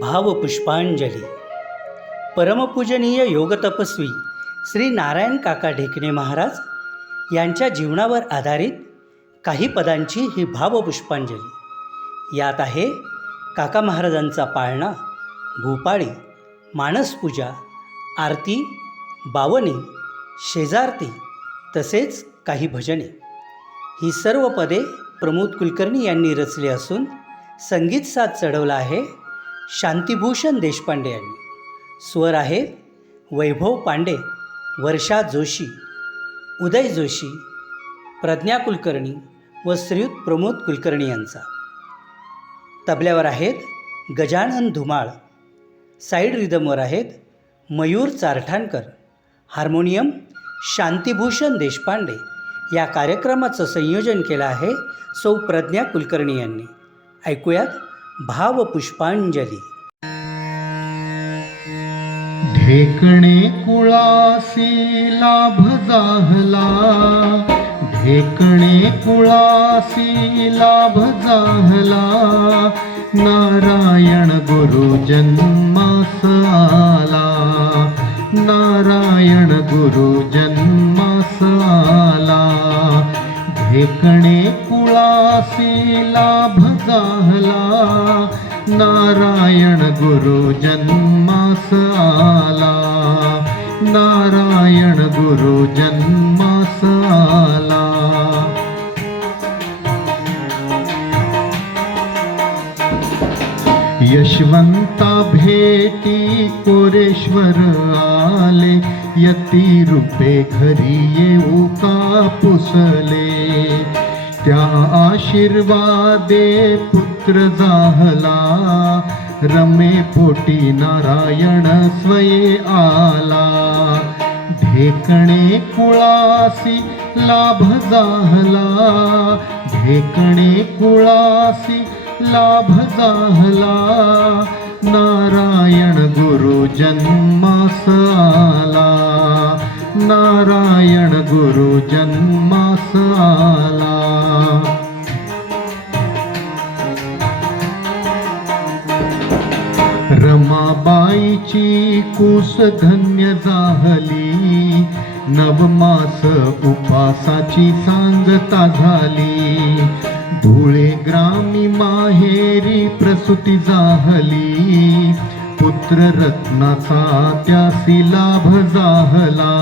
भावपुष्पांजली. परमपूजनीय योगतपस्वी श्री नारायण काका ढेकणे महाराज यांच्या जीवनावर आधारित काही पदांची ही भावपुष्पांजली. यात आहे काका महाराजांचा पाळणा भूपाळी मानसपूजा आरती बावणी शेजारती तसेच काही भजने. ही सर्व पदे प्रमोद कुलकर्णी यांनी रचली असून संगीत साथ चढवला आहे शांतिभूषण देशपांडे यांनी. स्वर आहेत वैभव पांडे वर्षा जोशी उदय जोशी प्रज्ञा कुलकर्णी व श्रीयुत प्रमोद कुलकर्णी यांचा. तबल्यावर आहेत गजानन धुमाळ साईड रिदमवर आहेत मयूर चारठाणकर हार्मोनियम शांतिभूषण देशपांडे. या कार्यक्रमाचं संयोजन केलं आहे सौ प्रज्ञा कुलकर्णी यांनी. ऐकूयात भावपुष्पांजली. ढेकणे कुळासी लाभ जाहला. ढेकणे कुळासी लाभ जाहला. नारायण गुरु जन्मास आला नारायण गुरु जन्मास आला ढेकणे कुळासी लाभ जाहला. नारायण गुरु जन्मास आला नारायण गुरु जन्मास आला यशवंता भेटी कोरेश्वर आले यती रूपे घरी येऊ का पुसले? त्या आशीर्वादे पुत्र जाहला? रमे पोटी नारायण स्वये आला। ढेकणे कुळासी लाभ जाहला। ढेकणे कुळासी लाभ जाहला। नारायण गुरु जन्मास आला। नारायण गुरु जन्मास आला। रमाबाईची धन्य झाली नवमास उपासाची सांगता झाली. धुळे ग्रामी माहेरी प्रसूती झाली पुत्र रत्नाचा त्यासी लाभ झाला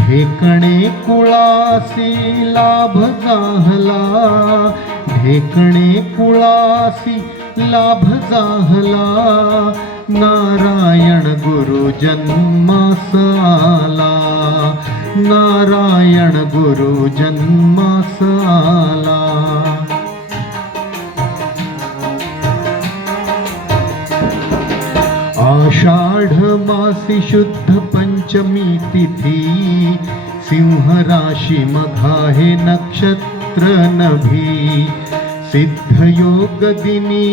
ढेकणे कुळासी लाभ झाला ढेकणे कुळासी लाभ झाला नारायण गुरु जन्मसाला नारायण गुरु गुरुजन्मासाला आषाढमासि शुद्धपञ्चमी तिथि सिंहराशि मघाहे नक्षत्र नभी सिद्धयोगदिनी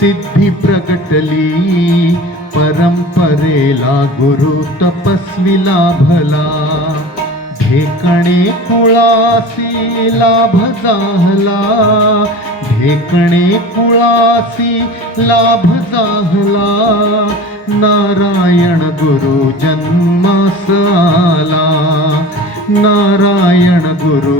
सिद्धी प्रगटली. परंपरेला गुरु तपस्वी लाभला. ढेकणे कुळासी लाभ जाहला. ढेकणे कुळासी लाभ जाहला. नारायण गुरु जन्मास आला. नारायण गुरु